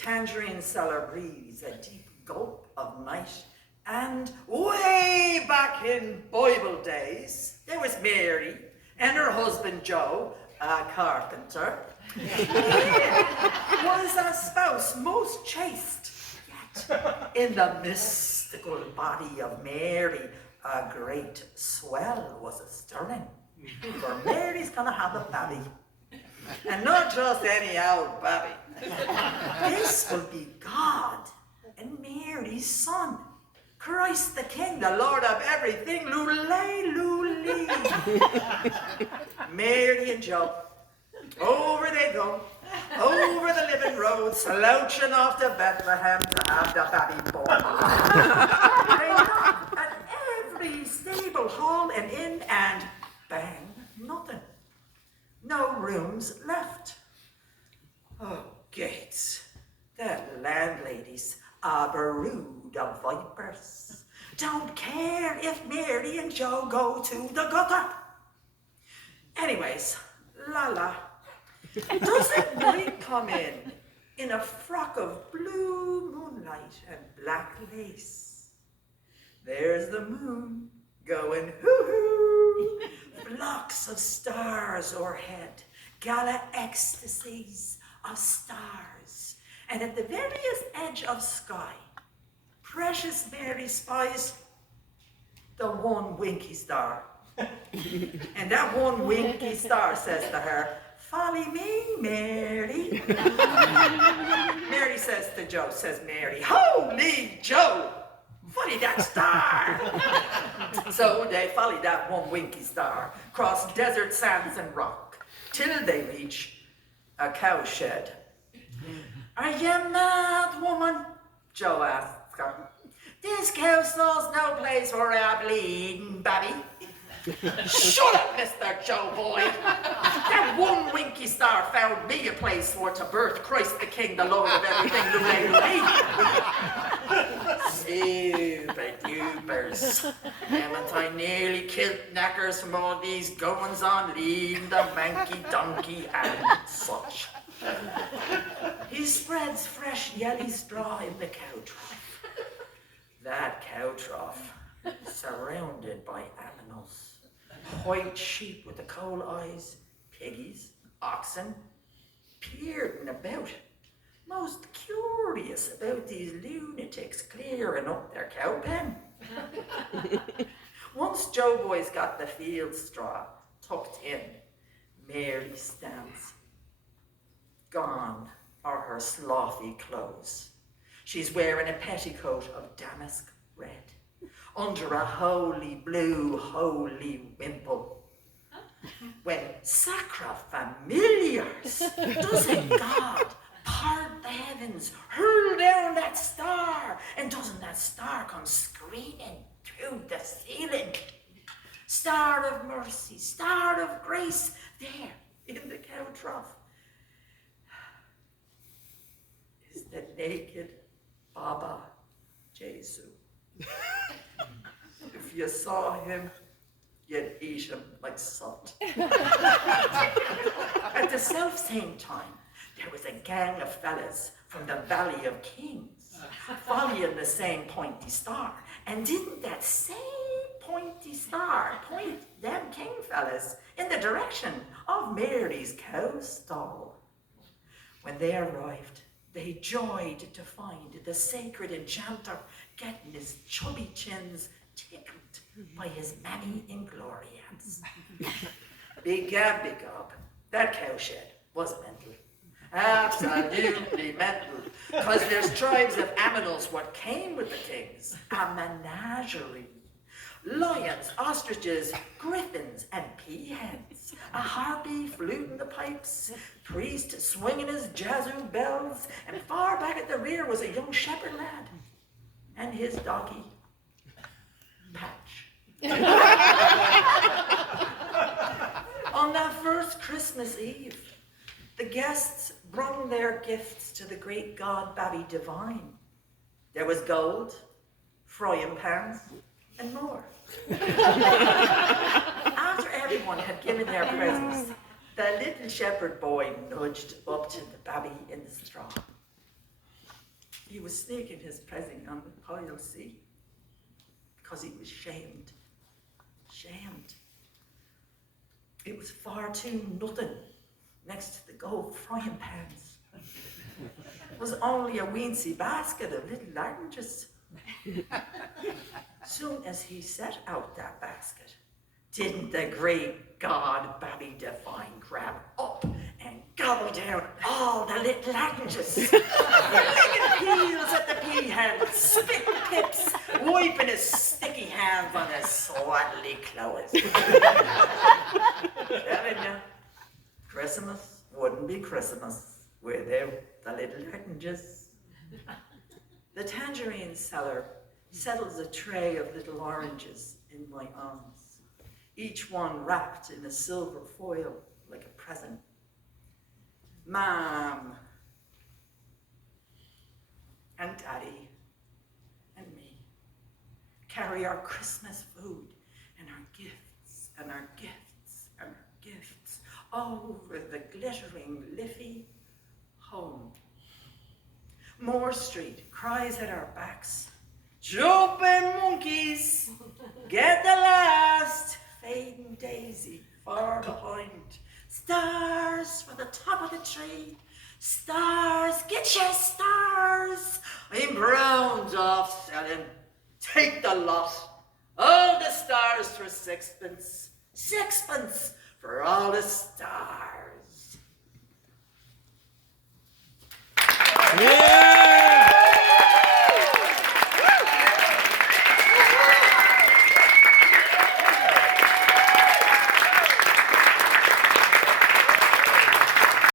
tangerine cellar breeze, a deep gulp of night, and way back in Bible days, there was Mary and her husband Joe, a carpenter. Was a spouse most chaste, yet in the mystical body of Mary, a great swell was a-stirring. For Mary's gonna have a baby. And not just any old baby. This will be God and Mary's son. Christ the King, the Lord of everything. Lulay, lulay. Mary and Joe, over they go, over the living road, slouching off to Bethlehem to have the baby born. They knock at every stable, hall and inn, and bang, nothing. No rooms left. Oh, gates, the landladies, a brood of vipers, don't care if Mary and Joe go to the gutter. Anyways, la. Doesn't night come in a frock of blue moonlight and black lace? There's the moon going hoo-hoo, flocks of stars o'erhead, gala ecstasies of stars, and at the veriest edge of sky, precious Mary spies the one winky star. And that one winky star says to her, "Folly me, Mary." Mary says to Joe, says Mary, "Holy Joe, folly that star." So they folly that one winky star, cross desert sands and rock, till they reach a cow shed. "Are you mad, woman?" Joe asks her. "This cow stall's no place for a bleeding babby." "Shut up, Mr. Joe boy. That one winky star found me a place for to birth Christ the King, the Lord of everything. Super dupers. Haven't I nearly killed knackers from all these goings on, leading the manky donkey and such?" He spreads fresh yelly straw in the cow trough. That cow trough, surrounded by animals. White sheep with the coal eyes, piggies, oxen, peering about, most curious about these lunatics clearing up their cow pen. Once Joe boy's got the field straw tucked in, Mary stands. Gone are her slothy clothes. She's wearing a petticoat of damask red, under a holy blue, holy wimple. When sacra familiars, doesn't God part the heavens, hurl down that star, and doesn't that star come screaming through the ceiling? Star of mercy, star of grace, there in the cow trough is the naked Baba Jesus. If you saw him, you'd eat him like salt. At the self-same time, there was a gang of fellas from the Valley of Kings, following the same pointy star. And didn't that same pointy star point them king fellas in the direction of Mary's cow stall? When they arrived, they joyed to find the sacred enchanter getting his chubby chins tickled by his mammy inglorians. Big gob, that cowshed was mental. Absolutely mental. Because there's tribes of animals what came with the kings. A menagerie. Lions, ostriches, griffins, and peahens. A harpy fluting the pipes, priest swinging his jazoo bells, and far back at the rear was a young shepherd lad and his doggy, Patch. On that first Christmas Eve, the guests brung their gifts to the great God Babby Divine. There was gold, frying pans, and more. After everyone had given their presents, the little shepherd boy nudged up to the babby in the straw. He was sneaking his present on the pile, see? Because he was shamed. Shamed. It was far too nothing next to the gold frying pans. It was only a weensy basket of little oranges. Soon as he set out that basket, didn't the great God Babby Define grab up and gobble down all the little oranges, licking peels at the peahens, spitting pips, wiping his sticky hands on his swaddly clothes. Telling you, Christmas wouldn't be Christmas without the little oranges. The tangerine seller settles a tray of little oranges in my arms, each one wrapped in a silver foil like a present. Mom and Daddy and me carry our Christmas food and our gifts and our gifts and our gifts over the glittering Liffey home. Moore Street cries at our backs, "Jumping monkeys, get the last fading daisy far behind. Stars from the top of the tree, stars, get your stars. I'm browned off selling, take the lot. All the stars for sixpence, sixpence for all the stars." Yeah.